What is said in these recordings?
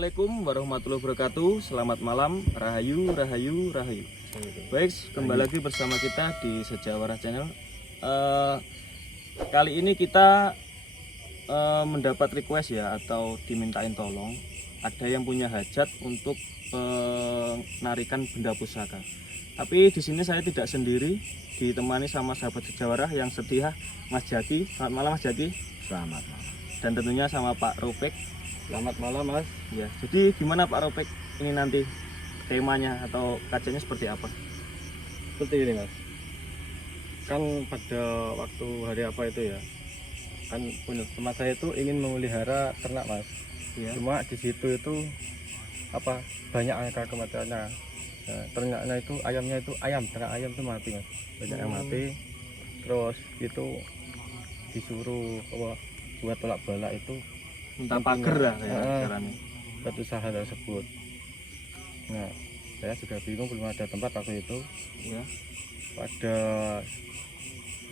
Assalamualaikum warahmatullahi wabarakatuh. Selamat malam, rahayu, rahayu, rahayu. Baik, kembali lagi bersama kita di Sejawarah Channel. Kali ini kita mendapat request ya, atau dimintain tolong. Ada yang punya hajat untuk penarikan benda pusaka. Tapi di sini saya tidak sendiri, ditemani sama sahabat Sejawarah yang setia, Mas Jaki. Selamat malam Mas Jaki. Selamat malam. Dan tentunya sama Pak Ropek. Selamat malam Mas. Ya, jadi gimana Pak Ropek ini nanti temanya atau kajiannya seperti apa? Seperti ini Mas. Kan pada waktu hari apa itu ya? Kan teman saya itu ingin memelihara ternak Mas. Ya. Cuma di situ itu apa banyak angka kematiannya. Nah, ternaknya itu ternak ayam itu mati Mas. Banyak yang mati. Terus itu disuruh buat tolak balak itu Minta pagar lah ya caranya. satu usaha tersebut. Nah, saya juga bingung, belum ada tempat waktu itu. Ya. Pada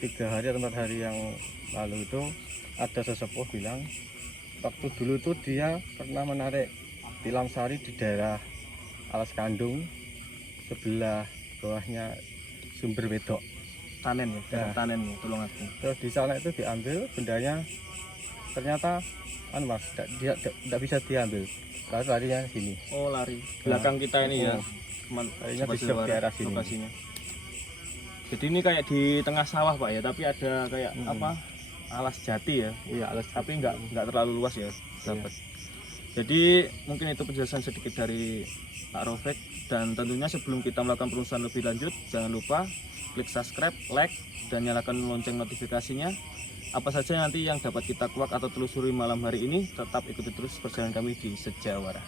3 hari atau 4 hari yang lalu itu ada sesepuh bilang waktu dulu tuh dia pernah menarik tilam sari di daerah Alas Kandung, sebelah bawahnya Sumber Wedok. Tanen ya, Ya. tanen ya, tolong aku. Terus di sana itu diambil bendanya, ternyata Mas tidak bisa diambil, lalu larinya sini. Oh, lari. Belakang kita ini ya. Larinya di Sejawarah daerah sini. lokasinya. Jadi ini kayak di tengah sawah Pak ya, tapi ada kayak apa? Alas jati ya. Iya, alas Tapi nggak terlalu luas ya, sahabat. Jadi mungkin itu penjelasan sedikit dari Pak Ropek, dan tentunya sebelum kita melakukan perusahaan lebih lanjut, jangan lupa klik subscribe, like, dan nyalakan lonceng notifikasinya. Apa saja nanti yang dapat kita kuak atau telusuri malam hari ini, tetap ikuti terus perjalanan kami di Sejawarah.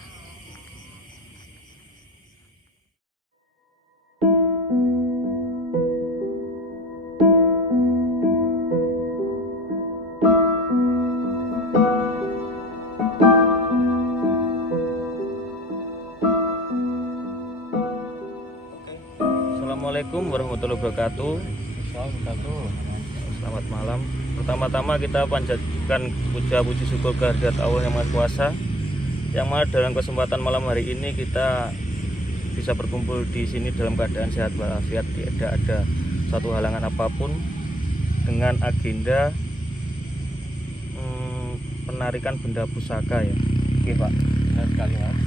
Assalamualaikum warahmatullahi wabarakatuh. Selamat malam. Pertama-tama kita panjatkan puja puji syukur kehadirat Allah yang Maha Kuasa, yang mana dalam kesempatan malam hari ini kita bisa berkumpul di sini dalam keadaan sehat walafiat, tidak ada satu halangan apapun, dengan agenda penarikan benda pusaka ya. Oke Pak. Benar sekali Mas.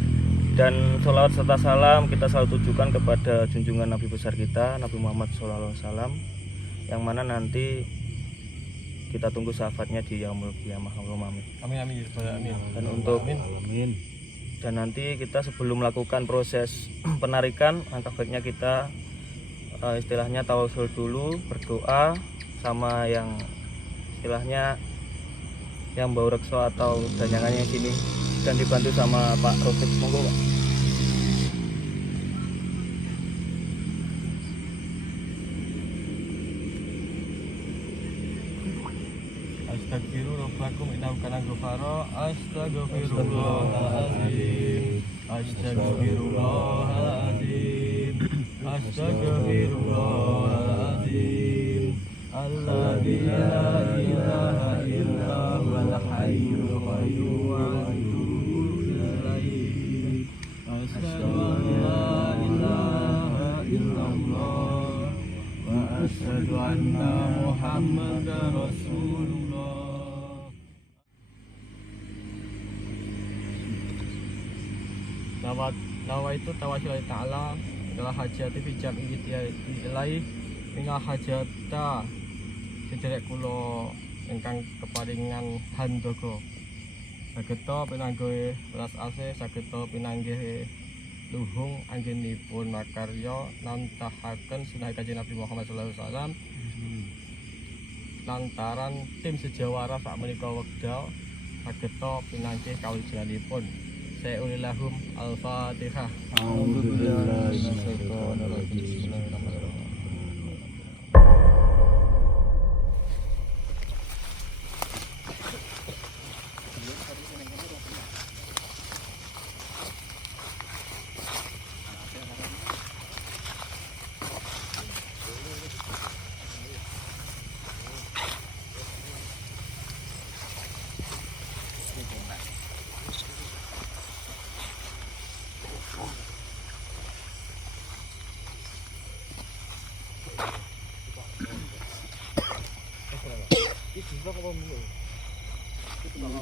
Dan sholawat serta salam kita selalu tujukan kepada junjungan Nabi besar kita, Nabi Muhammad SAW, yang mana nanti kita tunggu syafaatnya di yaumul qiyamah. Amin. Amin. Dan untuk amin. Dan nanti kita sebelum melakukan proses penarikan, langkah baiknya kita istilahnya tawasul dulu, berdoa sama yang istilahnya yang bau rekso atau danyangannya sini, dan dibantu sama Pak Ropek. Monggo Pak. Astagfirullahaladzim, innahu kana ghafara. Astagfirullahaladzim. Astagfirullahaladzim. Astagfirullahaladzim. Alladzi la ilaha illa huwal hayyul qayyum wa atubu ilaihi. Asyhadu an la ilaha illallah wa asyhadu anna Muhammadar Rasulullah. Nawa itu tawasul ta'ala adalah hajati bijam ilaih minal hajata sederek kula ingkang keparingan handaga sageta pinanggih welas asih, sageta pinanggih luhung anggenipun makarya nantahaken sunah Kanjeng Nabi Muhammad SAW lantaran tim Sejawarah sak menika wekdal sageta pinanggih kawilujenganipun. Sa'ulillahum al-Fatihah. A'udzubillahi minasyaitonir rajim. Bismillahirrahmanirrahim.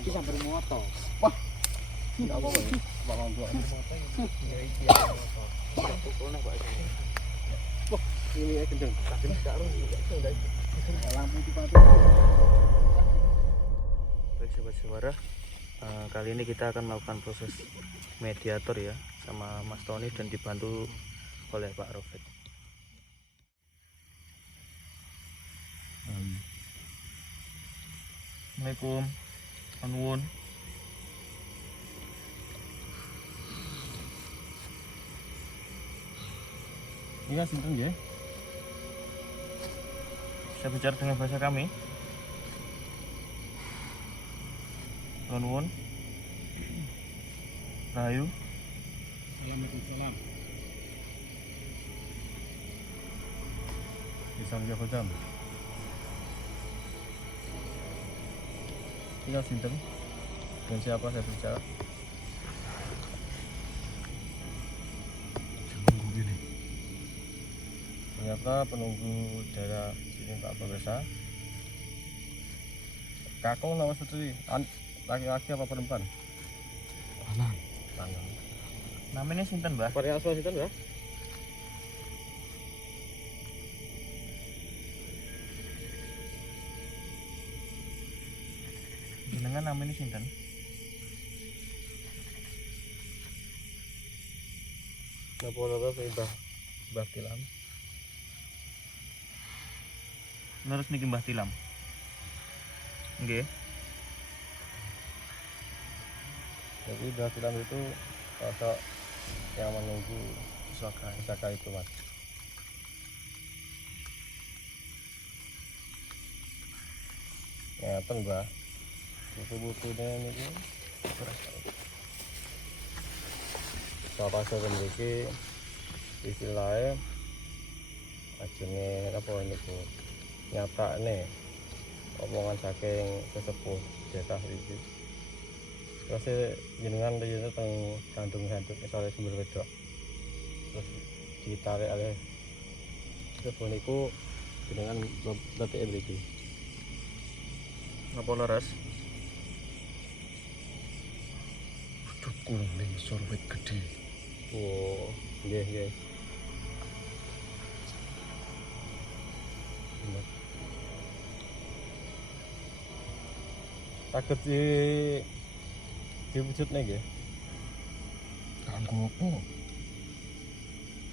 Iki sambil moto. Enggak apa-apa ya. Bakal gua. Ya iki ya moto. Pokoknya kok Ini ya gendeng. lampu di patu. Baik sobat Suara, kali ini kita akan melakukan proses mediator ya sama Mas Tony dan dibantu oleh Pak Rofik. Assalamualaikum, nuwun. Iya sinten nggih? Bisa bicara dengan bahasa kami. Nuwun. Rahayu. Waalaikumsalam. Bisa nggih jam. Iya sinten? Dengan siapa saya bicara? Ternyata penunggu daerah sini Pak Pemirsa. Kakung nama putri, laki-laki apa perempuan? Lanang. Lanang. Namanya sinten, Mbah? Varian asal sinten ya? Jenengan namanya sinten? Napa ora Mbah Tilam? Terus niki Mbah Tilam. Nggih. Jadi Mbah Tilam itu sosok yang menunggu pusaka itu Mas. Ngeten Mbah. Buku-bukune niki Bapak saya memiliki istilahnya ajenge apa niku nyatakne omongan saking sesepuh desa iki. Terus jenengan riyen teng kandung-kandung sore sumber wedok. Terus ditarik oleh telepon niku jenengan letike mriki. Napa leres? Duku ning sorwet gede. Oh, nggih nggih. Takut diwujudne nggih. Kanggo apa?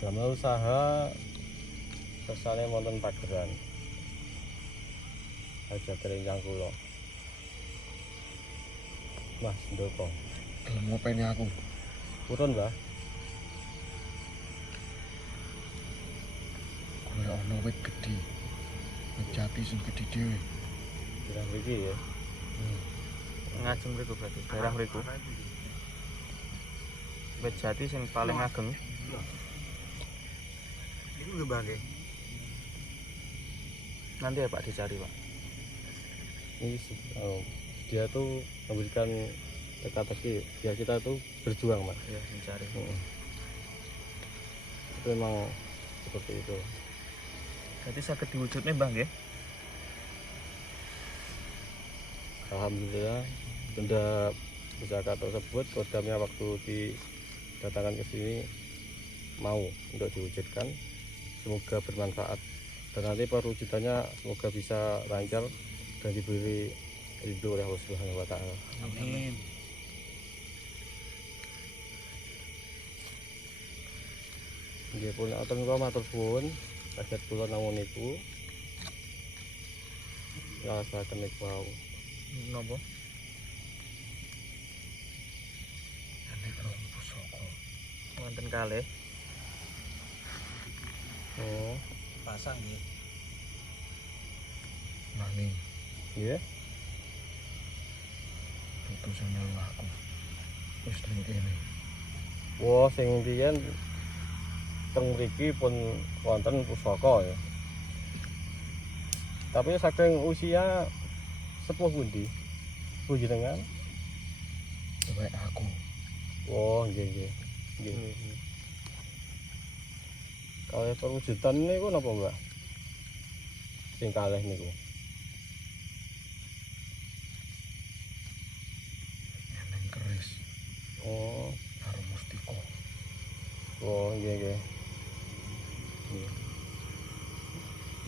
Damel usaha kersane wonten pageran. Aja terenjang kula. Mas Ndoko. Gelem ngopeni aku. Purun, Mbah? Kaya ana wit gede. Wit jati sing gede dhewe. Kira mriki ya. Ngajeng mriku berarti daerah mriku. Wit jati sing paling ageng. Iku nggih Mbah nggih. Nanti ya Pak dicari, Pak. Ini dia tuh memberikan teka-teki biar kita tuh berjuang Mas. Ya, mencari. Itu memang seperti itu. Jadi saged diwujudne Mbah nggih. Alhamdulillah benda pusaka tersebut kodamnya waktu didatangkan ke sini mau untuk diwujudkan, semoga bermanfaat dan nanti perwujudannya semoga bisa lancar dan diberi ridho oleh Allah Subhanahu wa taala. Amin. Nggih pun atur kula matur suwun, saged kula namung niku. Rasaken niku wau. Napa? Nek rong pusaka. Wonten kalih. Oh, Pasang nggih. Nanging nggih. putusan aku. Wis ning kene. Wah, sing riyen teng mriki pun wonten pusaka ya. Tapi saking usia sepuh pundi? Panjenengan? Dewek aku. Oh, nggih nggih. Nggih. Kalau perwujudan niku napa, Mbak? sing kalih niku. Eneng keris Oh, karo mustika. oh nggih nggih. Nggih.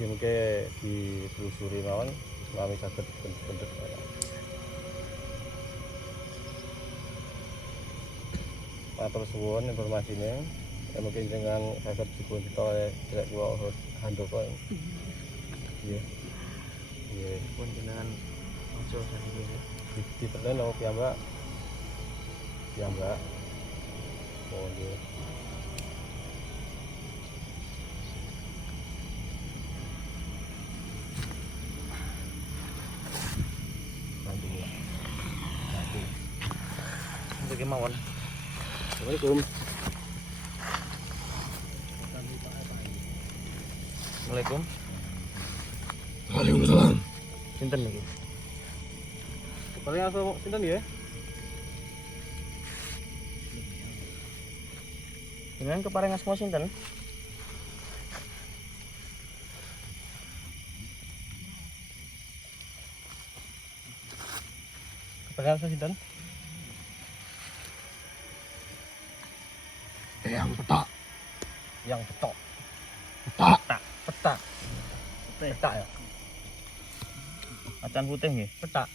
Ya mungkin ditelusuri mawon kami saged bentuk matur suwun informasinya. Ya mungkin dengan saged dipun kita tidak kula handoko. Nggih. Nggih. Pun jenengan ojo sakit ya. Dipeten lho piyambak. Piyambak. Oh nggih. Iki mawon. Assalamualaikum. Assalamualaikum. Waalaikumsalam. Sinten niki? Paling asal sinten ya? Jenengan keparing asma sinten? Kepaling asal sinten? Eyang petak. Yang betok. Petak. Petak. Petak ya. Macan putih nggih. Petak.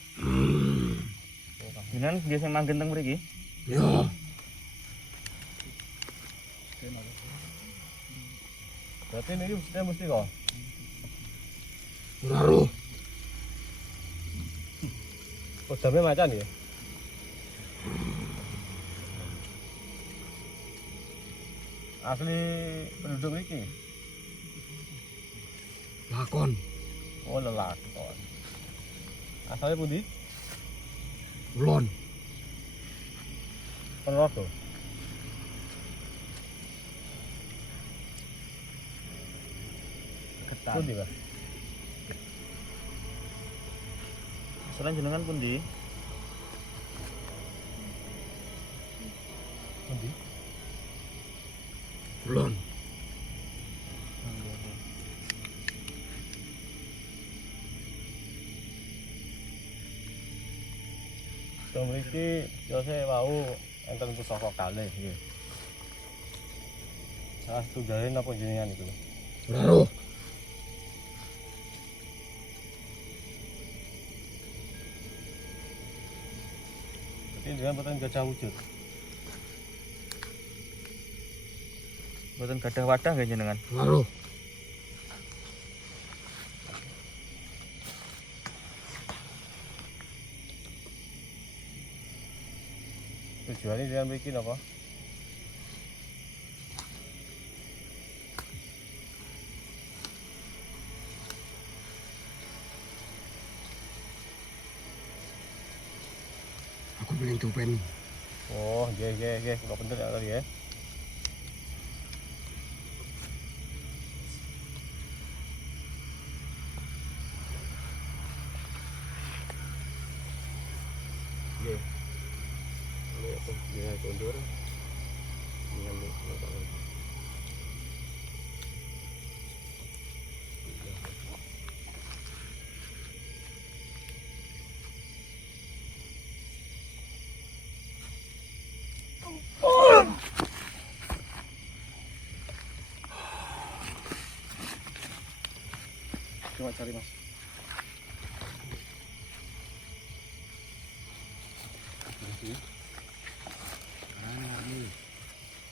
Jenengan biasa manggen teng mriki? Ya. Berarti ini mesti kok. Ngaruh. Oh, jamnya macan ya? Asli penduduk iki. Lakon. Oh, lelakon. Asalnya pundi? Ulon. Ponorogo. Ketan. Pundi, Pak? Selain jenengan pundi? Pundi? Ulon. Mriki yose wau enten pusaka kalih nggih. Salah setunggalé napa jenengan iku? Ngaruh. Berarti jenengan boten gajah wujud. Mboten gadah wadah nggih jenengan. Ngaruh. Tujuannya jenengan mriki napa? Aku pengen cobain. Oh, nggih. Kula bener ya tadi ya. Nggih. Ini apa? Dia kondur. Nyambung napa? Coba cari Mas.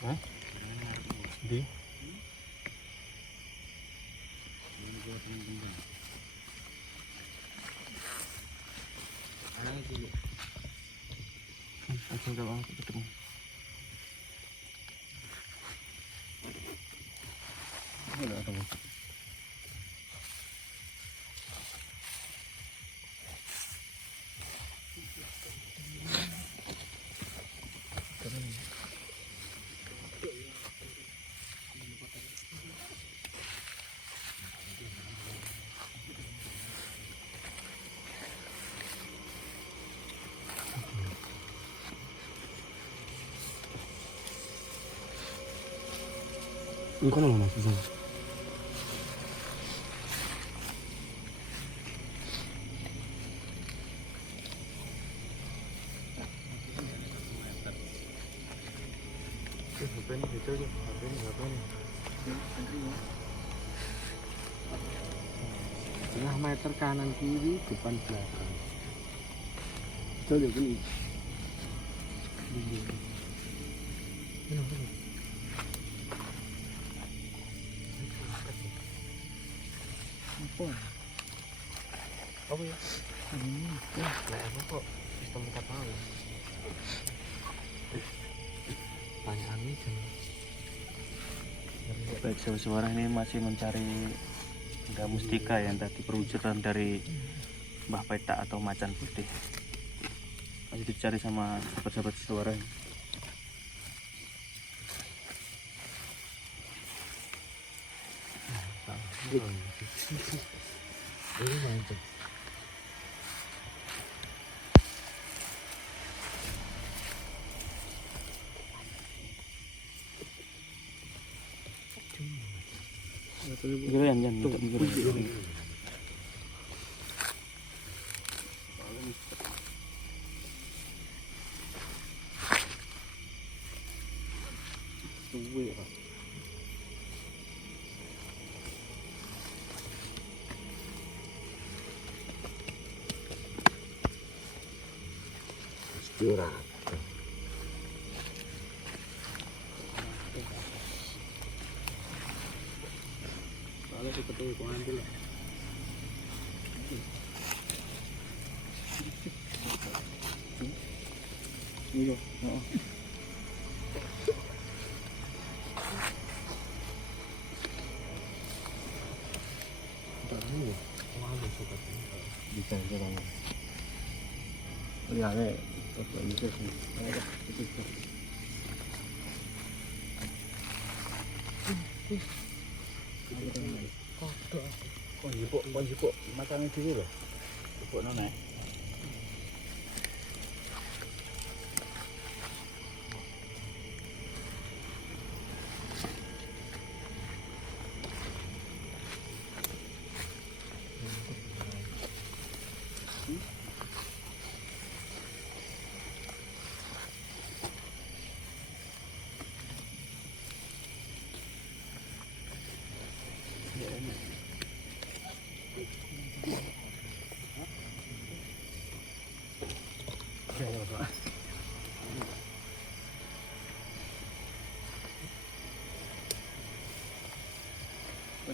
Hah? Di? Langsung kalau ketemu. Mana kamu? Ini kan Mas. Setengah meter kanan kiri depan belakang. Betul ya gini. Apa ya? Apa kok sistem kapal? Banyak angin dan Baik, saudara ini masih mencari benda mustika yang tadi perwujudan dari Mbah Petak atau macan putih. Masih dicari sama sahabat-sahabat suara. ini mantap. Gitu ya, Jan. Ora. Kalau ketemu kau ambil lah. Iya. Bisa jalan. Ya, ini bisa sih. Kok jipuk makannya dulu loh. Jipuk nona.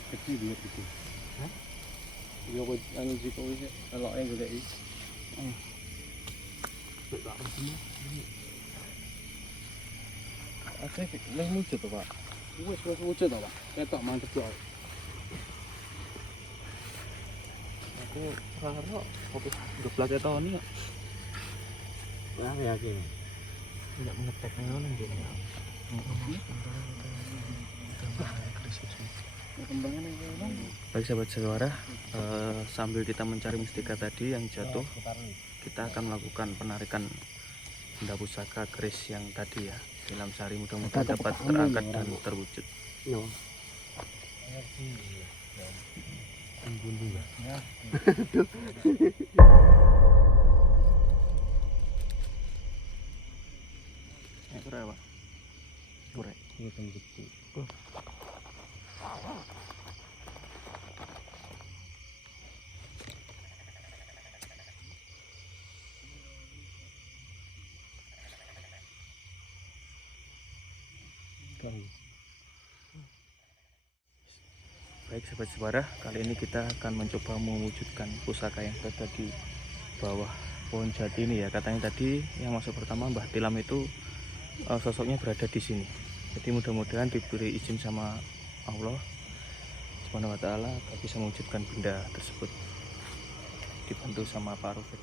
Kecil dia gitu. Hah? Dia kok anu jiko wis eloknya goleki. Ate lek muncul to, Pak. Wis muncul to, Pak. Ketok mantep kok. Aku raro kopi 12 tahun ini. Nah, yakin. Enggak mengetek ngono nggih. Baik sahabat suara, sambil kita mencari mustika tadi yang jatuh, kita akan melakukan penarikan benda pusaka keris yang tadi ya. Dalam sehari mudah-mudahan dapat terangkat dan terwujud. Kurang, Pak. Kurang. Baik sahabat suara, kali ini kita akan mencoba mewujudkan pusaka yang berada di bawah pohon jati ini ya. Katanya tadi yang masuk pertama Mbah Tilam itu sosoknya berada di sini. Jadi mudah-mudahan diberi izin sama Allah Subhanahu wa taala bisa mewujudkan benda tersebut. Dibantu sama Pak Rufik.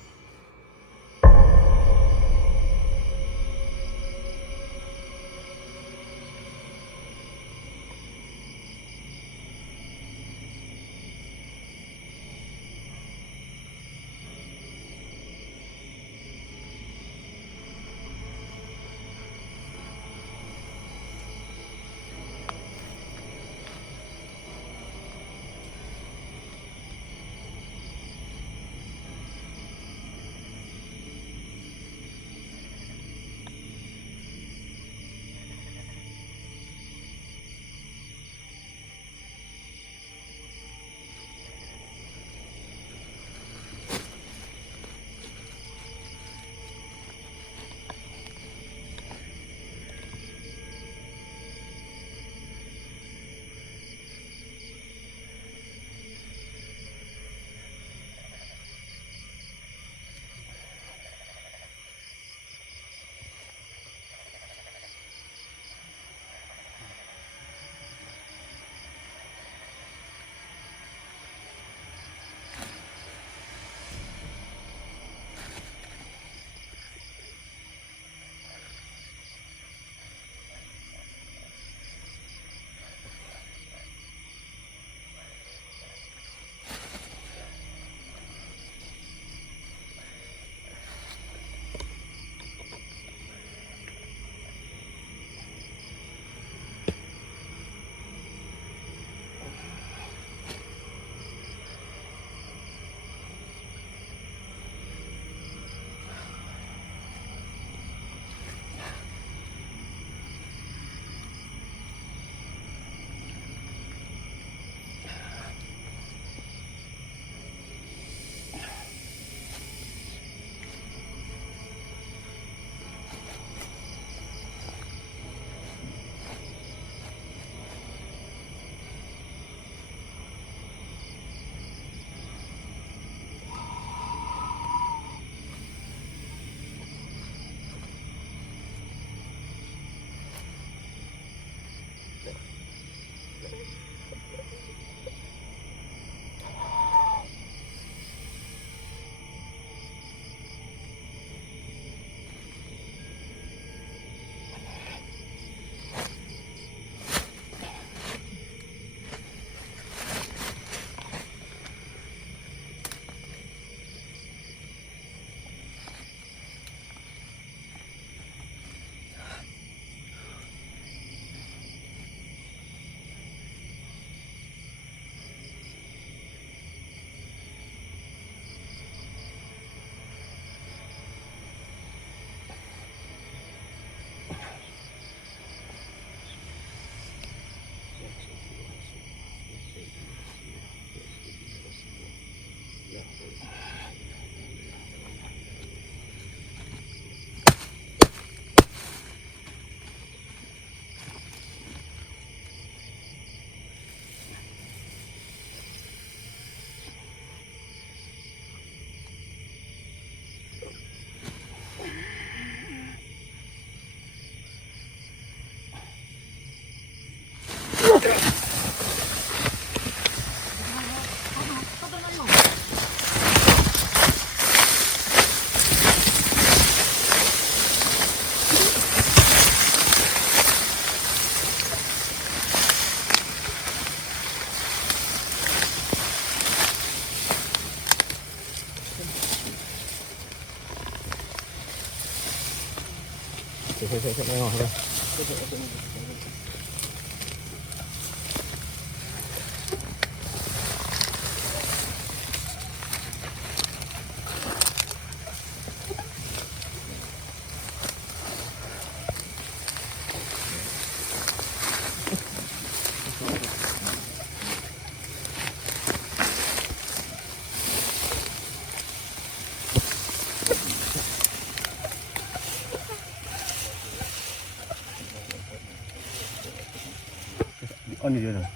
Oh ini dia tuh.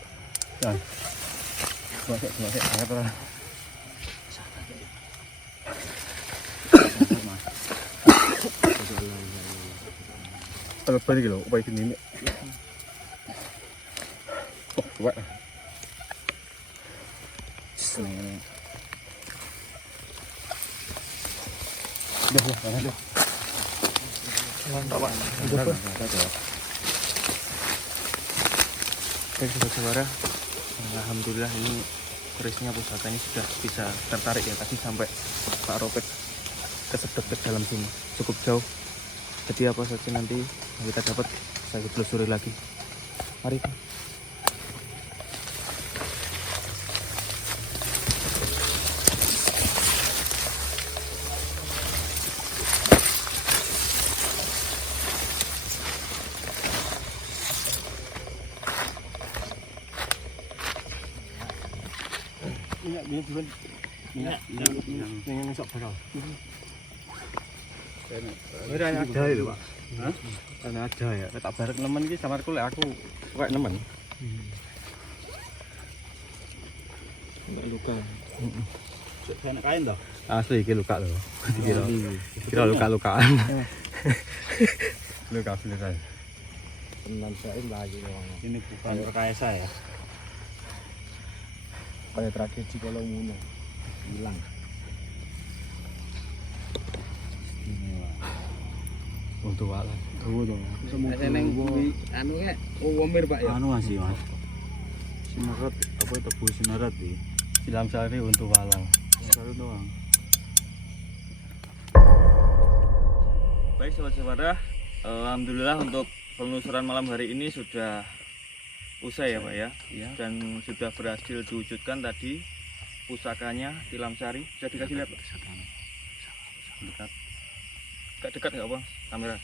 Nah, masuk, angkat lah. Kalau balik loh, baik ini. Oh, kuat. Udah, udah. Mantap, Pak. Baik saudara, alhamdulillah ini kerisnya pusaka ini sudah bisa tertarik ya, tadi sampai Pak Ropek kesedot ke dalam sini cukup jauh. Jadi apa saja nanti yang kita dapat saya telusuri lagi. Mari Pak. Minyak sok bakal. Ora ada lho, Pak. Hah? Kan ada ya. Tak barek nemen iki samarku lek aku kok nemen. Enggak luka. Enak kain toh? Asli iki luka lho. Kira luka-lukaan. Luka beneran. Tenan saya lagi wong. Ini bukan rekayasa ya. Kayak tragedi kalau muno hilang. Untuk wala. Tuh dong. Seneng kuwi anu ya, womir Pak ya. Anu masih Mas. Sinarat apa tebu sinarat iki. Silam sari untuk walang. Satu doang. Baik sahabat-sahabat, alhamdulillah untuk penelusuran malam hari ini sudah usai ya Pak ya. Iya. Dan sudah berhasil diwujudkan tadi pusakanya Tilam Sari. Bisa dikasih lihat Pak? Dekat. Agak dekat nggak Bang kamera?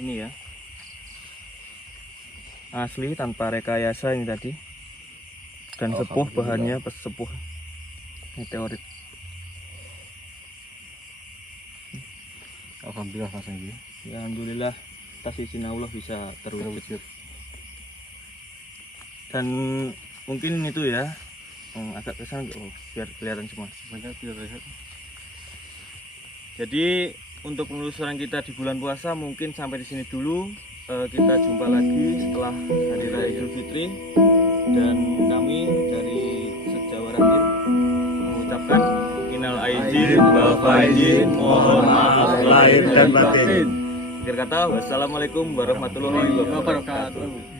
Ini ya. Asli tanpa rekayasa ini tadi. Dan sepuh bahannya sepuh meteorit. Alhamdulillah Mas iki. Ya, alhamdulillah atas izin Allah bisa terwujud. Dan mungkin itu ya agak kesan biar kelihatan semua. Jadi untuk penelusuran kita di bulan puasa mungkin sampai di sini dulu. Kita jumpa lagi setelah hari raya Idul Fitri, dan kami dari Sejawara Tim mengucapkan minal aidin wal faizin, mohon maaf lahir dan batin. Akhir kata, wassalamualaikum warahmatullahi wabarakatuh.